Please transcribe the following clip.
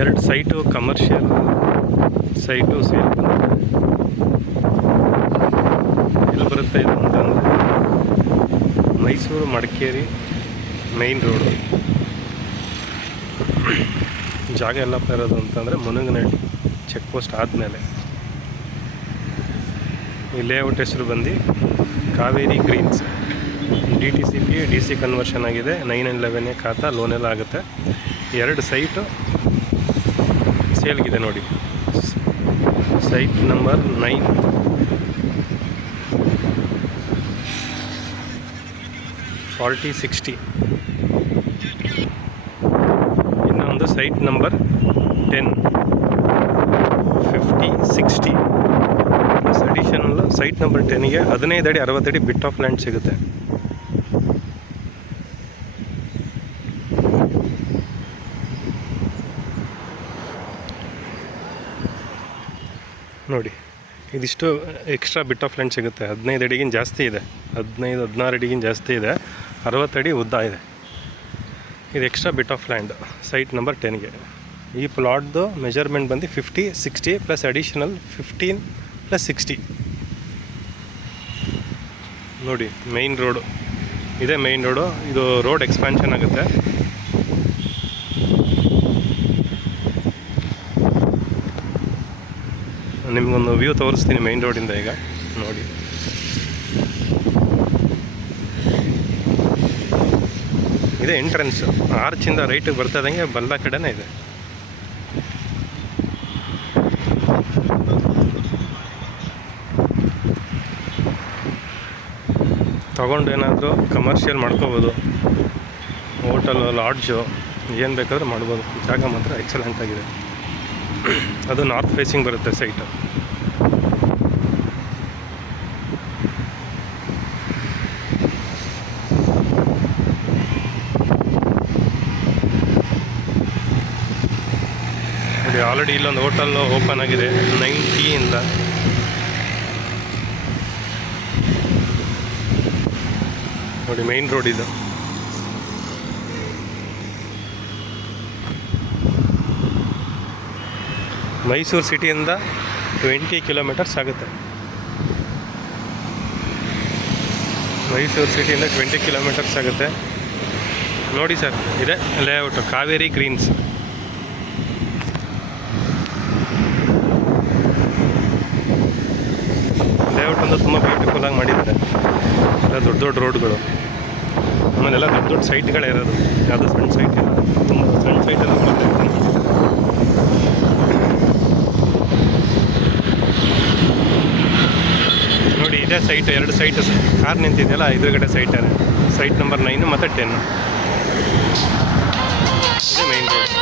ಎರಡು site commercial site sale ಎಲ್ಲಿ ಬರುತ್ತೆ ಇದು ಅಂತಂದರೆ ಮೈಸೂರು ಮಡಿಕೇರಿ ಮೈನ್ ರೋಡು. ಜಾಗ ಎಲ್ಲಪ್ಪ ಇರೋದು ಅಂತಂದರೆ ಮುನಗನಹಳ್ಳಿ ಚೆಕ್ ಪೋಸ್ಟ್ ಆದಮೇಲೆ. ಈ ಲೇಔಟ್ ಹೆಸರು ಬಂದು Kaveri greens. DTCP DC conversion ಆಗಿದೆ. 9/11 ಖಾತಾ ಲೋನೆಲ್ಲ ಆಗುತ್ತೆ. ಎರಡು ಸೈಟು ಸೇಲ್ಗಿದೆ ನೋಡಿ. Site number 9 4060. ಇನ್ನೊಂದು site number 10 5060 plus additional site number 10ಗೆ 15 ಅಡಿ 60 ಅಡಿ ಬಿಟ್ ಆಫ್ ಲ್ಯಾಂಡ್ ಸಿಗುತ್ತೆ. ನೋಡಿ, ಇದಿಷ್ಟು ಎಕ್ಸ್ಟ್ರಾ ಬಿಟ್ ಆಫ್ ಲ್ಯಾಂಡ್ ಸಿಗುತ್ತೆ. 15 ಅಡಿಗಿಂತ ಜಾಸ್ತಿ ಇದೆ, 15-16 ಅಡಿಗಿಂತ ಜಾಸ್ತಿ ಇದೆ, 60 ಅಡಿ ಉದ್ದ ಇದೆ. ಇದು extra bit of land site number 10ಗೆ. ಈ ಪ್ಲಾಟ್ದು ಮೆಜರ್ಮೆಂಟ್ ಬಂದು 50-60 ಪ್ಲಸ್ ಅಡಿಷನಲ್ 15 + 60. ನೋಡಿ, ಮೈನ್ ರೋಡು ಇದೇ ಮೈನ್ ರೋಡು. ಇದು ರೋಡ್ ಎಕ್ಸ್ಪ್ಯಾನ್ಷನ್ ಆಗುತ್ತೆ. ನಿಮಗೊಂದು ವ್ಯೂ ತೋರಿಸ್ತೀನಿ ಮೈನ್ ರೋಡಿಂದ. ಈಗ ನೋಡಿ, ಇದೇ ಎಂಟ್ರೆನ್ಸ್. ಆರ್ಚಿಂದ ರೈಟಿಗೆ ಬರ್ತಾಯಿದ್ದಂಗೆ ಬಲ್ಲ ಕಡೆನೇ ಇದೆ. ತಗೊಂಡು ಏನಾದರೂ ಕಮರ್ಷಿಯಲ್ ಮಾಡ್ಕೋಬೋದು, ಹೋಟೆಲು, ಲಾಡ್ಜು ಏನು ಬೇಕಾದರೂ ಮಾಡ್ಬೋದು. ಜಾಗ ಮಾತ್ರ ಎಕ್ಸಲೆಂಟ್ ಆಗಿದೆ. ಅದು ನಾರ್ತ್ ಫೇಸಿಂಗ್ ಬರುತ್ತೆ ಸೈಟು. ನೋಡಿ, ಆಲ್ರೆಡಿ ಇಲ್ಲೊಂದು ಹೋಟೆಲ್ ಓಪನ್ ಆಗಿದೆ 9T ನೋಡಿ, ಮೈನ್ ರೋಡ್ ಇದು. ಮೈಸೂರು ಸಿಟಿಯಿಂದ 20 ಕಿಲೋಮೀಟರ್ಸ್ ಆಗುತ್ತೆ. ಮೈಸೂರು ಸಿಟಿಯಿಂದ 20 ಕಿಲೋಮೀಟರ್ಸ್ ಆಗುತ್ತೆ. ನೋಡಿ ಸರ್, ಇದೆ ಲೇಔಟು ಕಾವೇರಿ ಗ್ರೀನ್ಸ್. ಲೇಔಟ್ ಒಂದು ತುಂಬ ಬ್ಯೂಟಿಫುಲ್ಲಾಗಿ ಮಾಡಿದ್ದಾರೆ. ಎಲ್ಲ ದೊಡ್ಡ ದೊಡ್ಡ ರೋಡ್ಗಳು, ಆಮೇಲೆಲ್ಲ ದೊಡ್ಡ ದೊಡ್ಡ ಸೈಟ್ಗಳೇ ಇರೋದು. ಯಾವುದೋ ಸಣ್ಣ ಸೈಟ್ ಇಲ್ಲ, ತುಂಬ ಸಣ್ಣ ಸೈಟೆಲ್ಲ ನೋಡಿ. ಇದೇ ಸೈಟ್, ಎರಡು ಸೈಟ್ ಕಾರ್ ನಿಂತಿದೆಯಲ್ಲ, ಎದುರುಗಡೆ ಸೈಟ್ ನಂಬರ್ 9 ಮತ್ತು 10. ಇದು ಮೈನ್ ರೋಡ್.